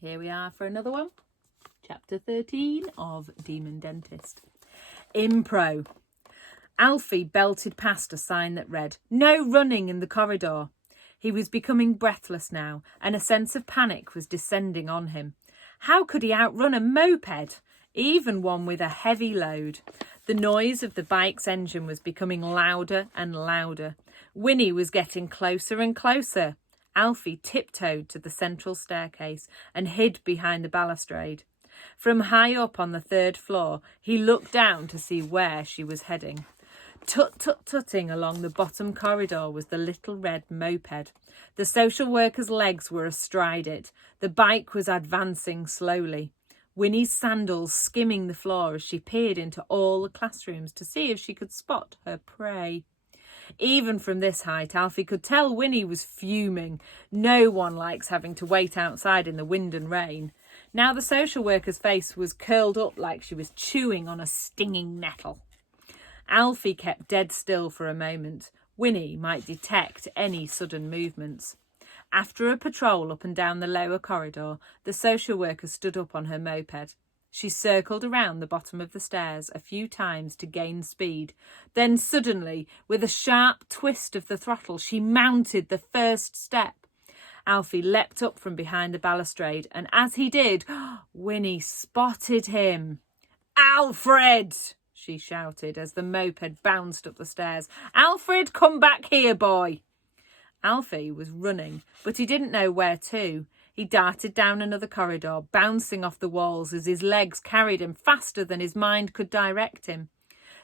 Here we are for another one. Chapter 13 of Demon Dentist. Impro. Alfie belted past a sign that read, "No running in the corridor." He was becoming breathless now, and a sense of panic was descending on him. How could he outrun a moped, even one with a heavy load? The noise of the bike's engine was becoming louder and louder. Winnie was getting closer and closer. Alfie tiptoed to the central staircase and hid behind the balustrade. From high up on the third floor, he looked down to see where she was heading. Tut-tut-tutting along the bottom corridor was the little red moped. The social worker's legs were astride it. The bike was advancing slowly. Winnie's sandals skimming the floor as she peered into all the classrooms to see if she could spot her prey. Even from this height, Alfie could tell Winnie was fuming. No one likes having to wait outside in the wind and rain. Now the social worker's face was curled up like she was chewing on a stinging nettle. Alfie kept dead still for a moment. Winnie might detect any sudden movements. After a patrol up and down the lower corridor, the social worker stood up on her moped. She circled around the bottom of the stairs a few times to gain speed. Then suddenly, with a sharp twist of the throttle, she mounted the first step. Alfie leapt up from behind the balustrade, and as he did, Winnie spotted him. "Alfred!" she shouted as the moped bounced up the stairs. "Alfred, come back here, boy!" Alfie was running, but he didn't know where to. He darted down another corridor, bouncing off the walls as his legs carried him faster than his mind could direct him.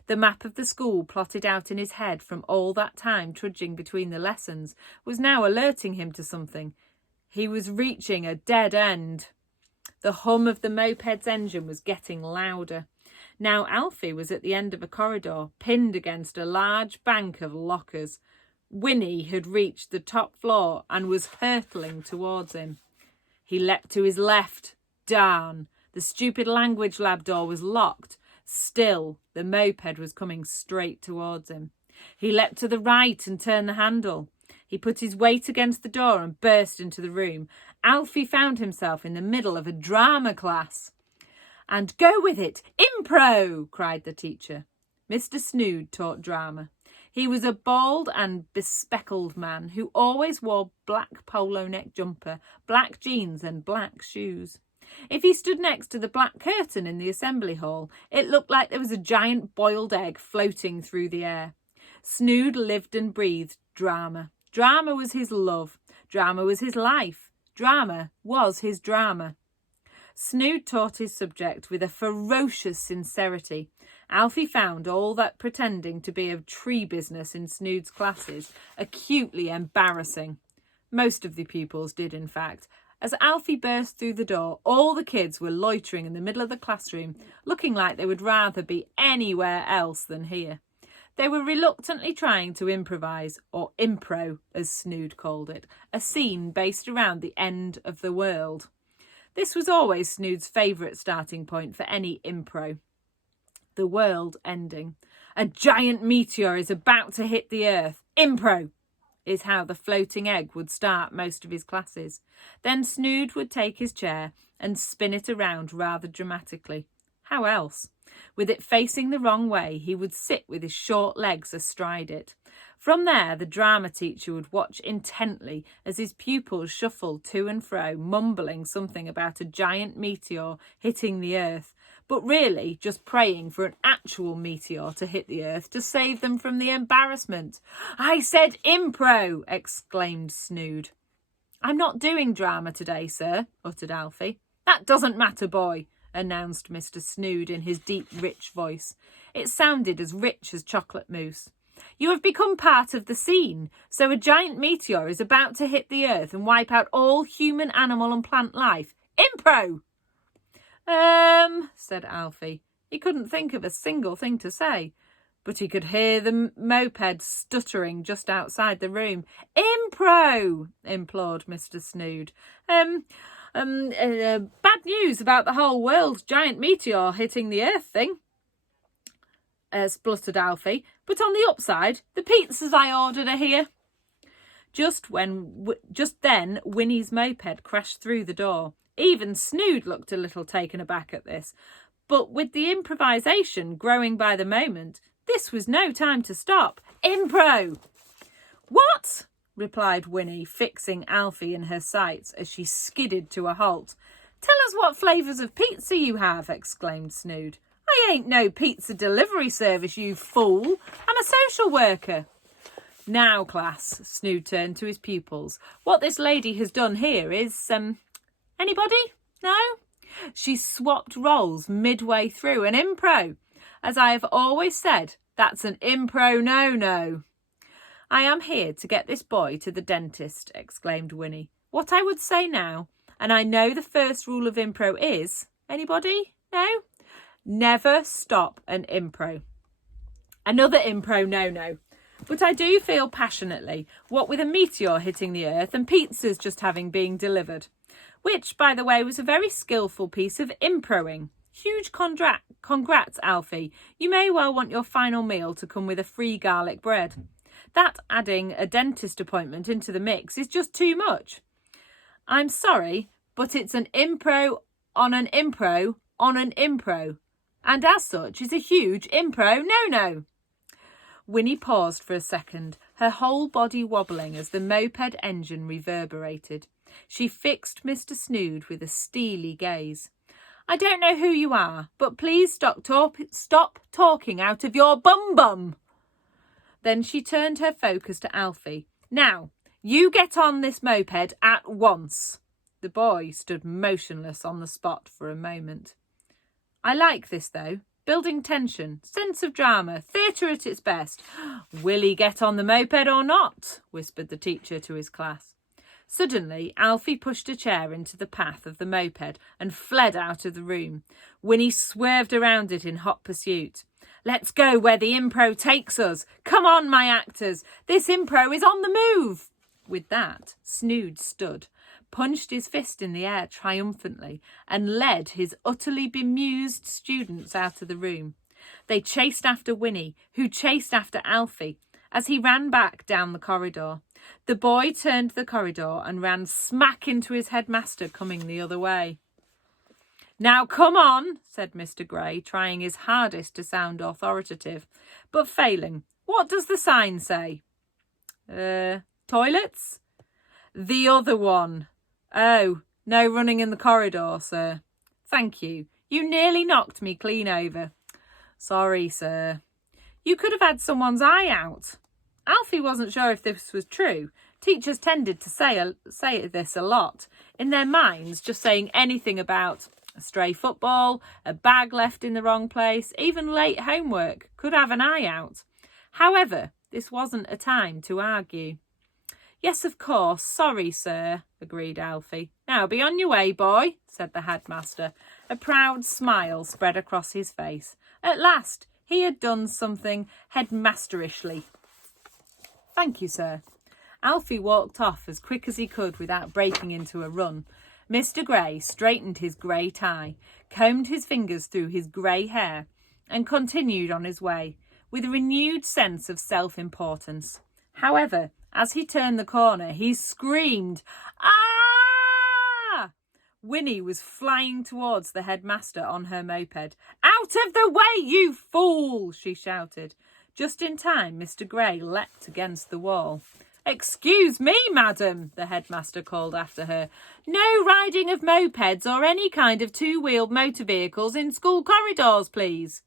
The map of the school plotted out in his head from all that time trudging between the lessons was now alerting him to something. He was reaching a dead end. The hum of the moped's engine was getting louder. Now Alfie was at the end of a corridor, pinned against a large bank of lockers. Winnie had reached the top floor and was hurtling towards him. He leapt to his left. Darn! The stupid language lab door was locked. Still, the moped was coming straight towards him. He leapt to the right and turned the handle. He put his weight against the door and burst into the room. Alfie found himself in the middle of a drama class. "And go with it! Impro!" cried the teacher. Mr. Snood taught drama. He was a bald and bespectacled man who always wore black polo neck jumper, black jeans and black shoes. If he stood next to the black curtain in the assembly hall, it looked like there was a giant boiled egg floating through the air. Snood lived and breathed drama. Drama was his love. Drama was his life. Drama was his drama. Snood taught his subject with a ferocious sincerity. Alfie found all that pretending to be of tree business in Snood's classes acutely embarrassing. Most of the pupils did, in fact. As Alfie burst through the door, all the kids were loitering in the middle of the classroom, looking like they would rather be anywhere else than here. They were reluctantly trying to improvise, or impro, as Snood called it, a scene based around the end of the world. This was always Snood's favourite starting point for any impro. The world ending. "A giant meteor is about to hit the earth. Impro!" is how the floating egg would start most of his classes. Then Snood would take his chair and spin it around rather dramatically. How else? With it facing the wrong way, he would sit with his short legs astride it. From there, the drama teacher would watch intently as his pupils shuffled to and fro, mumbling something about a giant meteor hitting the earth, but really just praying for an actual meteor to hit the earth to save them from the embarrassment. "I said impro!" exclaimed Snood. "I'm not doing drama today, sir," uttered Alfie. "That doesn't matter, boy," announced Mr. Snood in his deep, rich voice. It sounded as rich as chocolate mousse. "You have become part of the scene, so a giant meteor is about to hit the earth and wipe out all human, animal and plant life. Impro!" Said Alfie. He couldn't think of a single thing to say, but he could hear the moped stuttering just outside the room. "Impro!" implored Mr. Snood. Bad news about the whole world giant meteor hitting the earth thing," spluttered Alfie. "But on the upside, the pizzas I ordered are here." Just then, Winnie's moped crashed through the door. Even Snood looked a little taken aback at this, but with the improvisation growing by the moment, this was no time to stop. Impro! What? Replied Winnie, fixing Alfie in her sights as she skidded to a halt. Tell us what flavours of pizza you have, exclaimed Snood. I ain't no pizza delivery service, you fool. I'm a social worker. Now, class, Snood turned to his pupils. What this lady has done here is, anybody? No? She swapped roles midway through an impro. As I have always said, that's an impro no-no. I am here to get this boy to the dentist, exclaimed Winnie. What I would say now, and I know the first rule of impro is, anybody? No? Never stop an impro. Another impro no-no. But I do feel passionately, what with a meteor hitting the earth and pizzas just having been delivered. Which, by the way, was a very skillful piece of improing. Huge congrats, Alfie. You may well want your final meal to come with a free garlic bread. That adding a dentist appointment into the mix is just too much. I'm sorry, but it's an impro on an impro on an impro. And as such is a huge impro no-no. Winnie paused for a second, her whole body wobbling as the moped engine reverberated. She fixed Mr. Snood with a steely gaze. I don't know who you are, but please stop talking out of your bum-bum. Then she turned her focus to Alfie. Now, you get on this moped at once. The boy stood motionless on the spot for a moment. I like this, though. Building tension, sense of drama, theatre at its best. Will he get on the moped or not? Whispered the teacher to his class. Suddenly, Alfie pushed a chair into the path of the moped and fled out of the room. Winnie swerved around it in hot pursuit. Let's go where the impro takes us. Come on, my actors. This impro is on the move. With that, Snood stood, punched his fist in the air triumphantly, and led his utterly bemused students out of the room. They chased after Winnie, who chased after Alfie, as he ran back down the corridor. The boy turned the corridor and ran smack into his headmaster coming the other way. Now come on, said Mr. Gray, trying his hardest to sound authoritative, but failing. What does the sign say? Toilets? The other one. Oh, no running in the corridor, sir. Thank you. You nearly knocked me clean over. Sorry, sir. You could have had someone's eye out. Alfie wasn't sure if this was true. Teachers tended to say this a lot. In their minds, just saying anything about a stray football, a bag left in the wrong place, even late homework could have an eye out. However, this wasn't a time to argue. Yes, of course. Sorry, sir, agreed Alfie. Now be on your way, boy, said the headmaster. A proud smile spread across his face. At last, he had done something headmasterishly. Thank you, sir. Alfie walked off as quick as he could without breaking into a run. Mr. Gray straightened his grey tie, combed his fingers through his grey hair, and continued on his way, with a renewed sense of self-importance. However, as he turned the corner, he screamed, "Ah!" Winnie was flying towards the headmaster on her moped. "Out of the way, you fool!" she shouted. Just in time, Mr. Gray leapt against the wall. "Excuse me, madam," the headmaster called after her. "No riding of mopeds or any kind of two-wheeled motor vehicles in school corridors, please."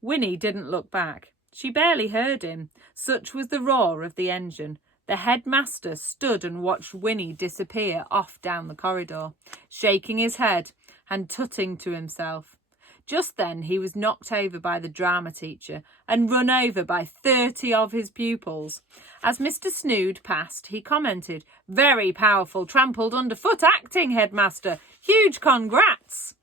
Winnie didn't look back. She barely heard him. Such was the roar of the engine. The headmaster stood and watched Winnie disappear off down the corridor, shaking his head and tutting to himself. Just then he was knocked over by the drama teacher and run over by 30 of his pupils. As Mr. Snood passed, he commented, "Very powerful trampled underfoot acting, headmaster. Huge congrats."